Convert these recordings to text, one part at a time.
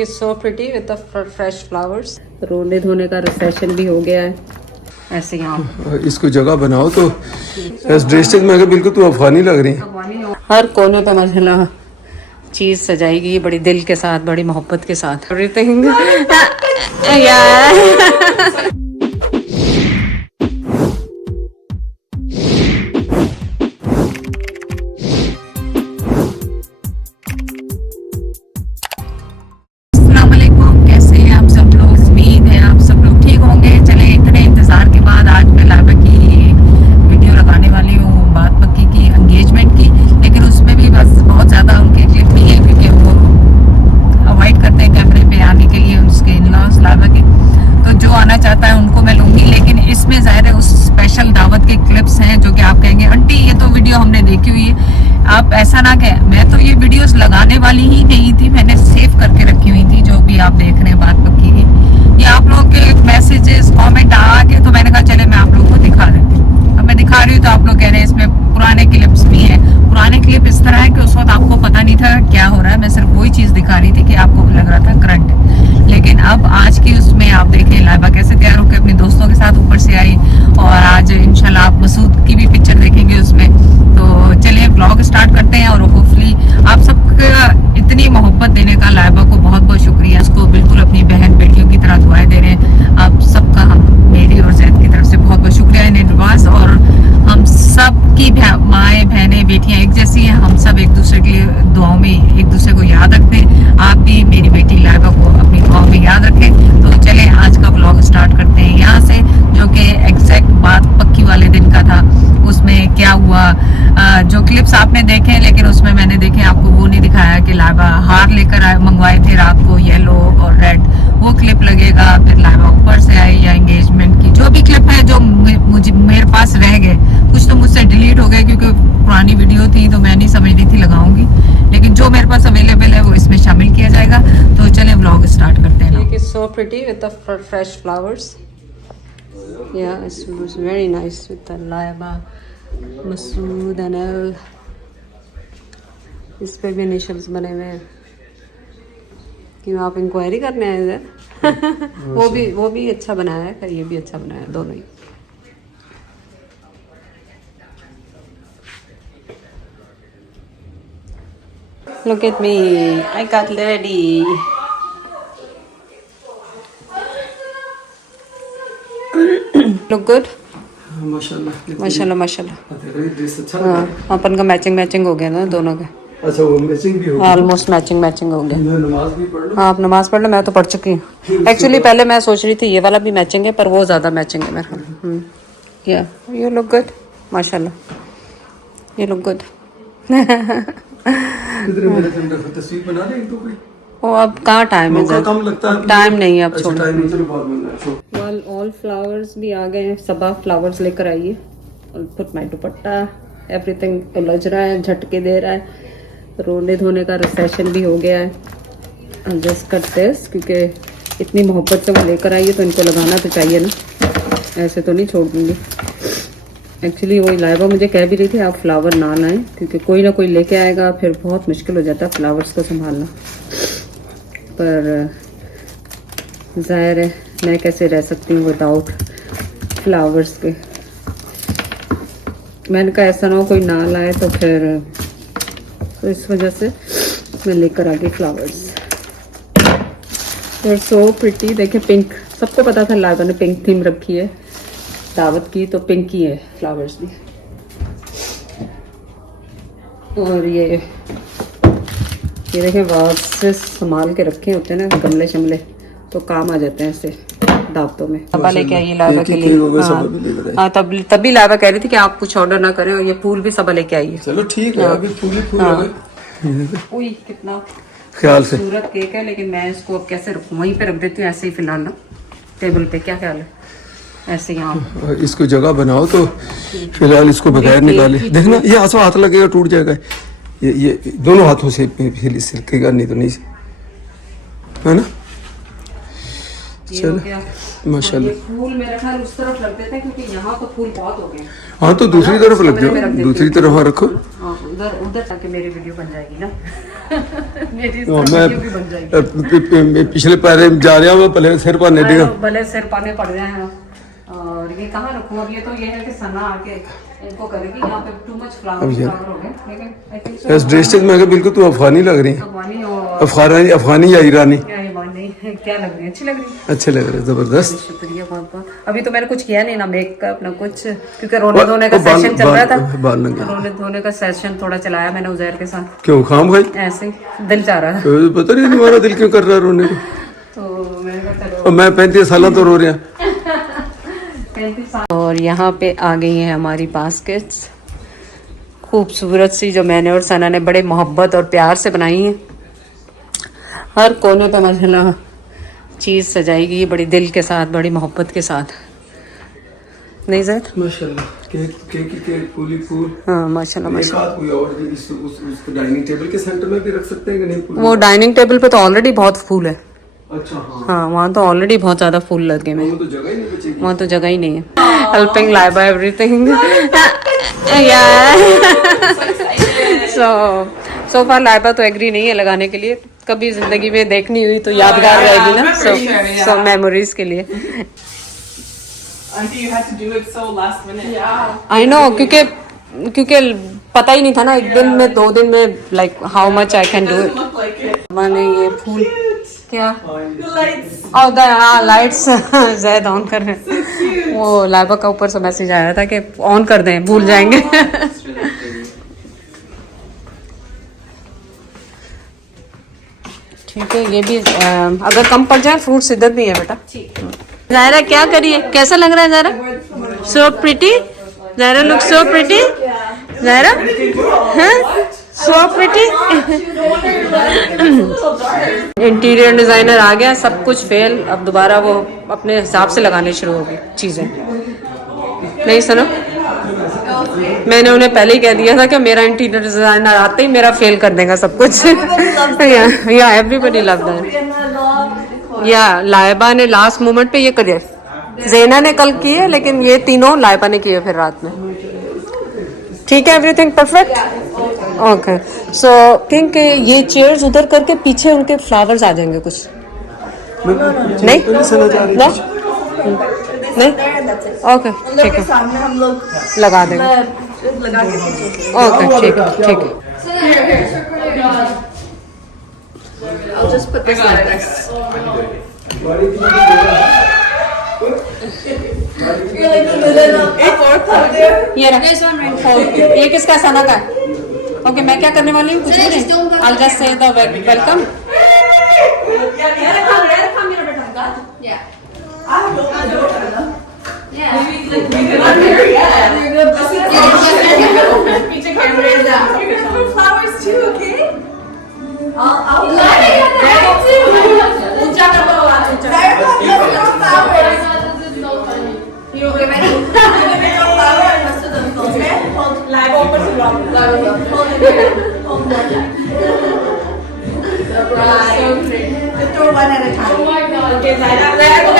It's so pretty with the fresh flowers. रोने धोने का सेशन भी हो गया है ऐसे यहाँ। इसको जगह बनाओ तो इस ड्रेसिंग में बिल्कुल तू अफगानी लग रही है। हर कोने पे माशाल्लाह चीज सजाई गई बड़ी दिल के साथ, बड़ी मोहब्बत के साथ। एवरीथिंग आप ऐसा ना कहें, मैं तो ये वीडियोस लगाने वाली ही नहीं थी, मैंने सेव करके रखी हुई थी जो भी आप देख रहे हैं बात पक्की की। ये आप लोगों के मैसेजेस कमेंट आ गए तो मैंने कहा चले मैं आप लोगों को दिखा देती हूँ। अब मैं दिखा रही हूँ तो आप लोग कह रहे हैं इसमें पुराने क्लिप्स भी हैं। पुराने क्लिप इस तरह है कि उस वक्त आपको पता नहीं था क्या हो रहा है, मैं सिर्फ वही चीज दिखा रही थी कि आपको लग रहा था करंट। लेकिन अब आज की उसमें आप देखें लाइबा कैसे तैयार होकर अपने दोस्तों के साथ ऊपर से आई, और आज इंशाल्लाह आप मसूद की भी पिक्चर देखेंगे उसमें। तो चलिए व्लॉग स्टार्ट करते हैं, और होपफुली आप सबका इतनी मोहब्बत देने का लाइबा को बहुत बहुत शुक्रिया। इसको बिल्कुल अपनी बहन बेटियों की तरह दुआएं दे रहे हैं आप सबका, हम मेरी और जैद की तरफ से बहुत बहुत शुक्रिया इन एडवांस। और हम सब की माएँ बहनें बेटियां एक जैसी हैं, हम सब एक दूसरे के लिए दुआओं में एक दूसरे को याद रखते हैं। आप भी मेरी बेटी लाइबा को अपनी दुआओं में याद रखें। तो चले आज का व्लॉग स्टार्ट करते हैं यहाँ से, जो कि एग्जैक्ट बात पक्की वाले दिन का था। उसमें क्या हुआ, जो क्लिप्स आपने देखे लेकिन उसमें मैंने देखे आपको वो नहीं दिखाया कि लाइबा हार लेकर मंगवाए थे रात को येलो और रेड, वो क्लिप लगेगा। फिर लाइबा ऊपर से आई या एंगेजमेंट की जो भी क्लिप है जो मुझे मेरे पास रह गए, कुछ तो मुझसे डिलीट हो गए क्योंकि पुरानी वीडियो थी तो मैं नहीं समझ रही थी लगाऊंगी, लेकिन जो मेरे पास अवेलेबल है वो इसमें शामिल किया जाएगा। तो चले व्लॉग स्टार्ट करते हैं। It is so pretty with the fresh flowers. Yeah, it was very nice with the Laiba, Masood and all. इस पे भी इनिशियल्स बने हुए हैं। क्यों आप इंक्वायरी करने आए इधर? वो भी अच्छा बनाया है, ये भी अच्छा बनाया है, दोनों ही। Look at me, I got ready. Look good? माशाल्लाह माशाल्लाह माशाल्लाह। ड्रेस अच्छा हाँ, अपन का मैचिंग हो गया ना दोनों का। अच्छा वो मैचिंग भी हो गया, ऑलमोस्ट मैचिंग हो गया। मैं नमाज भी पढ़ लूं। हाँ आप नमाज पढ़ लो, मैं तो पढ़ चुकी हूँ। एक्चुअली पहले मैं सोच रही थी ये वाला भी मैचिंग है, पर वो ज्यादा मैचिंग है मेरे ख्याल। या यू लुक गुड माशाल्लाह, यू लुक गुड। किधर मेरे अंदर तस्वीर बना ले एक दो कोई। ओ अब कहाँ टाइम है, कम लगता है, टाइम नहीं है अब। अच्छा टाइम उधर बाद में ऑल फ्लावर्स भी आ गए हैं, सबा फ्लावर्स लेकर आइए। और पुट माय दुपट्टा, एवरीथिंग उलझ रहा है, झटके दे रहा है। रोने धोने का सेशन भी हो गया है। जस्ट कट दिस, क्योंकि इतनी मोहब्बत से वो लेकर आई है तो इनको लगाना तो चाहिए ना, ऐसे तो नहीं छोड़ दूंगी। एक्चुअली वही लाइबा मुझे कह भी रही थी आप फ्लावर ना लाएं, क्योंकि कोई ना कोई लेके आएगा, फिर बहुत मुश्किल हो जाता है फ्लावर्स को संभालना। पर जाहिर है मैं कैसे रह सकती हूँ विदाउट फ्लावर्स के। मैंने कहा ऐसा ना हो कोई ना लाए तो फिर, तो इस वजह से मैं लेकर आ गई फ्लावर्स। और सो प्रिटी, देखे पिंक, सबको पता था लाइबा ने पिंक थीम रखी है दावत की, तो पिंक ही है फ्लावर्स भी। और ये देखें वास से संभाल के रखे होते हैं ना गमले शमले, तो काम आ जाते हैं ऐसे दावतों में। सबा लेके आई लाइबा के लिए। हाँ तभी लाइबा कह रही थी कि आप कुछ ऑर्डर ना करें, और ये फूल भी सबा लेके आई है। चलो ठीक है, अभी फूल आ गए। उई कितना ख्याल से खूबसूरत केक है, लेकिन मैं इसको अब कैसे रखूँ, वहीं पे रख देती हूँ ऐसे ही फिलहाल ना टेबल पे। क्या ख्याल है ऐसे यहाँ इसको जगह बनाओ तो फिलहाल इसको बगैर निकाले। देखना ये हाथ लगेगा टूट जाएगा। ये दोनों हाथों से सिलकेगा, नहीं तो नहीं है ना। चलो माशाल्लाह। ये फूल मेरे ख्याल उस तरफ रख देते हैं क्योंकि यहाँ तो फूल बहुत हो गए। हाँ तो दूसरी तरफ लग कमरे में रख जाओ, देती दूसरी हूँ। तरफ हाँ रखो। हाँ, उधर ताकि मेरी वीडियो बन जाएगी ना। मेरी इस हाँ, तरफ मैं वीडियो भी बन जाएगी। पिछले पैरे जा रहा हूँ, भले सिर पाने देगा। भले सिर पाने पड़ गए हैं। और ये कहाँ रखूँ अब? ये तो ये है कि सना आके इनको करेगी। यहाँ पे टू मच फ्लावर हो गए, लेकिन आई थिंक इस ड्रेस में अगर बिल्कुल तू अफगानी लग रही है। अफगानी और अफगानी या ईरानी क्या लग रही है? अच्छी लग रही है। अच्छे लग रहे, जबरदस्त। शुक्रिया बहुत बहुत। अभी तो मैंने कुछ किया नहीं, ना मेकअप ना कुछ, क्योंकि रोने धोने का सेशन चल रहा था। रोने धोने का सेशन थोड़ा चलाया मैंने उजैर के साथ। क्यों खाम भाई? ऐसे ही दिल चाह रहा है तो पता नहीं तुम्हारा दिल क्यों कर रहा है रोने को। तो मैंने कहा चलो। और मैं 35 साल तो रो रहा। और यहाँ पे आ गई है हमारी बास्केट्स, खूबसूरत सी, जो मैंने और सना ने बड़े मोहब्बत और प्यार से बनाई है। हर कोने पे माशाल्लाह चीज़ सजाई गई बड़ी दिल के साथ, बड़ी मोहब्बत के साथ। नहीं ज़ैद? माशाल्लाह। केक फूली फूल। हाँ माशाल्लाह माशाल्लाह। कोई और भी उस डाइनिंग टेबल के सेंटर में भी रख सकते हैं कि नहीं फूल? वो डाइनिंग टेबल पे तो ऑलरेडी बहुत फूल है। अच्छा हाँ। हाँ वहाँ तो ऑलरेडी बहुत ज़्यादा फूल लगे हैं। वो तो जगह ही नहीं बचेगी। वहाँ तो जगह ही नहीं है। Helping Laiba everything. So far Laiba तो एग्री नहीं है लगाने के लिए। कभी जिंदगी में देखनी हुई तो यादगार रहेगी ना, सो मेमोरीज के लिए। Auntie, you had to do it so last minute. I know, क्योंकि पता ही नहीं था ना, एक दिन में 2 दिन में like how much I can do it. Look like it. मैंने ये फूल क्या The lights. और हाँ लाइट्स जैद ऑन कर रहे हैं। वो लाइबा का ऊपर से मैसेज आया था कि ऑन कर दें, भूल जाएंगे। ठीक है, ये भी अगर कम पड़ जाए फ्रूट्स इधर भी है बेटा। ज़ायरा क्या करिए, कैसा लग रहा है Zaira? So pretty, Zaira look so pretty. Zaira so pretty. Interior designer आ गया, सब कुछ फेल, अब दोबारा वो अपने हिसाब से लगाने शुरू होगी चीजें। नहीं सुनो, मैंने उन्हें पहले ही कह दिया था कि मेरा इंटीरियर डिजाइनर आते ही मेरा फेल कर देगा सब कुछ। या एवरीबडी लव दैट। या लाइबा ने लास्ट मोमेंट पे ये करे, ज़ेना ने कल किए, लेकिन ये तीनों लाइबा ने किए फिर रात में। ठीक है, everything perfect. Okay, so think ये चेयर्स उधर करके पीछे उनके फ्लावर्स आ जाएंगे कुछ। नहीं नहीं, ओके ठीक है, सामने हम लोग लगा देंगे। लगा के ओके ठीक है ठीक है। I'll just put this like this. You're like the middle of A4 up there. ये रख, ये किसका सना का है? ओके, मैं क्या करने वाली हूँ, कुछ भी नहीं। I'll just say the welcome. Flowers too, okay? I'll You ready? Flower and rest of them, okay? Hold live over to wrong. Hold it here. Hold that. Right. Just throw one at a time. Oh my god. Okay, Zaira. Zaira, go.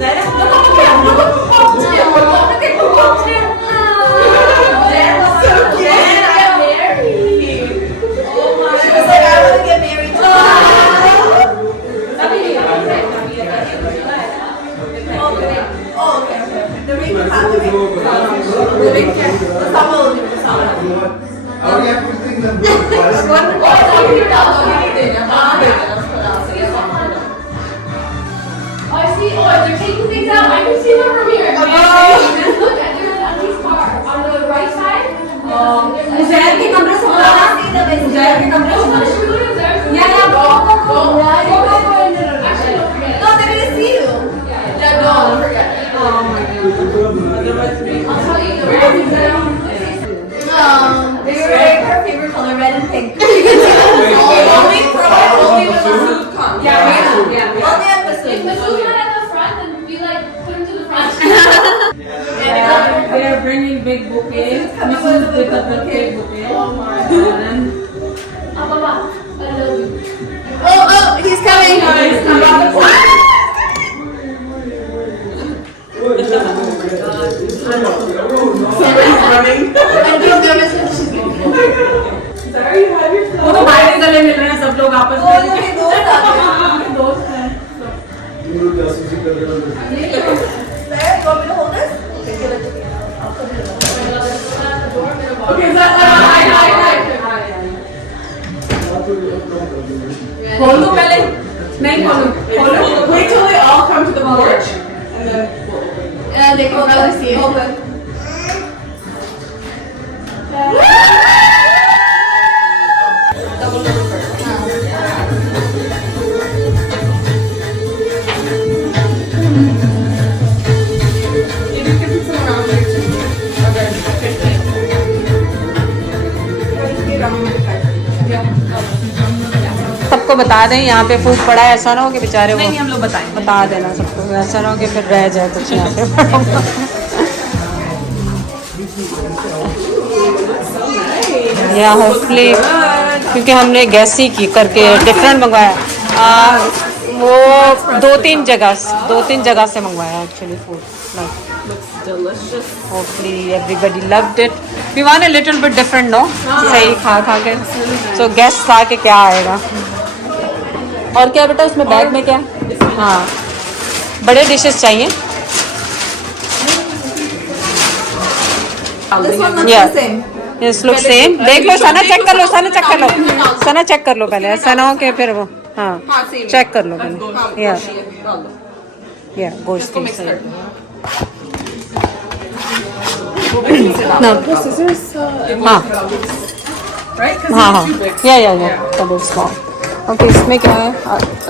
Zaira, look up the camera. Look up the camera. Look at the camera. So cute. Oh my god. She was like, I want to get married too. Oh, okay. The ring is not the ring. The ring can. The summer will do the summer. Oh, I see. Oh, they're taking things out. I can see them from here. Look at there's Emily's car on the right side. Uzair के कमरे से उजायर के कमरे से Should we go to Zara's? Yeah, go. Actually, don't forget. No, they're gonna see you. Yeah, no, don't forget. I'll tell you the rest. They were wearing her favorite color, red and pink. Only when Masood comes. Yeah. Only at If Masood. Masood went at the front, then we like put him to the front. They are bringing big bouquets. Mrs. with a big bouquet. Oh my god. Mama, I love you. Oh, he's coming. वो तो भाई गले मिल रहे हैं सब लोग आपस में दोस्त आ गए दोस्त हैं Okay, hi. खोल दो पहले नहीं खोलो wait till they all come to the porch and then They can really see it. सबको बता दें यहाँ पे फूड पड़ा है, ऐसा ना हो कि बेचारे वो नहीं हम लोग बताएंगे बता देना सबको, ऐसा ना हो कि फिर रह जाए कुछ यहाँ पे पड़ा हुआ। या होपफुली क्योंकि हमने गैस ही की करके डिफरेंट मंगवाया, वो दो तीन जगह से मंगवाया actually food. Delicious. Hopefully everybody loved it. We want a little bit different, no? सही खा के। So guess खा के क्या आएगा? और क्या बेटा उसमें बैग में क्या? हाँ, बड़े डिशेस चाहिए। this one looks Yeah. the same This looks same. देख लो सना, चेक कर लो सना, चेक कर लो पहले, ऐसा ना हो कि फिर वो हाँ चेक कर लो पहले। या गोश्त No. हाँ हाँ या डबल स्मॉल। ओके, इसमें क्या है?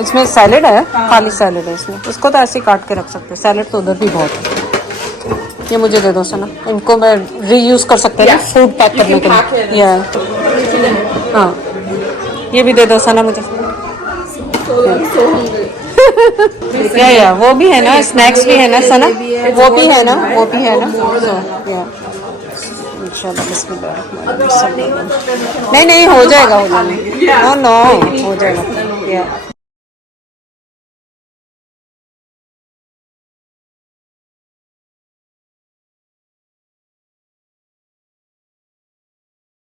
इसमें सैलेड है, खाली सैलेड है इसमें। इसको तो ऐसे ही काट के रख सकते हैं, सैलेड तो उधर भी बहुत है। ये मुझे दे दो सना, इनको मैं रीयूज कर सकते हैं फूड पैक करने के लिए। या हाँ, ये भी दे दो सना मुझे। या वो भी है ना, स्नैक्स भी है ना सना, वो भी है ना So, yeah. इंशाल्लाह बिस्मिल्लाह। नहीं हो जाएगा, हो जाएगा। नो हो जाएगा।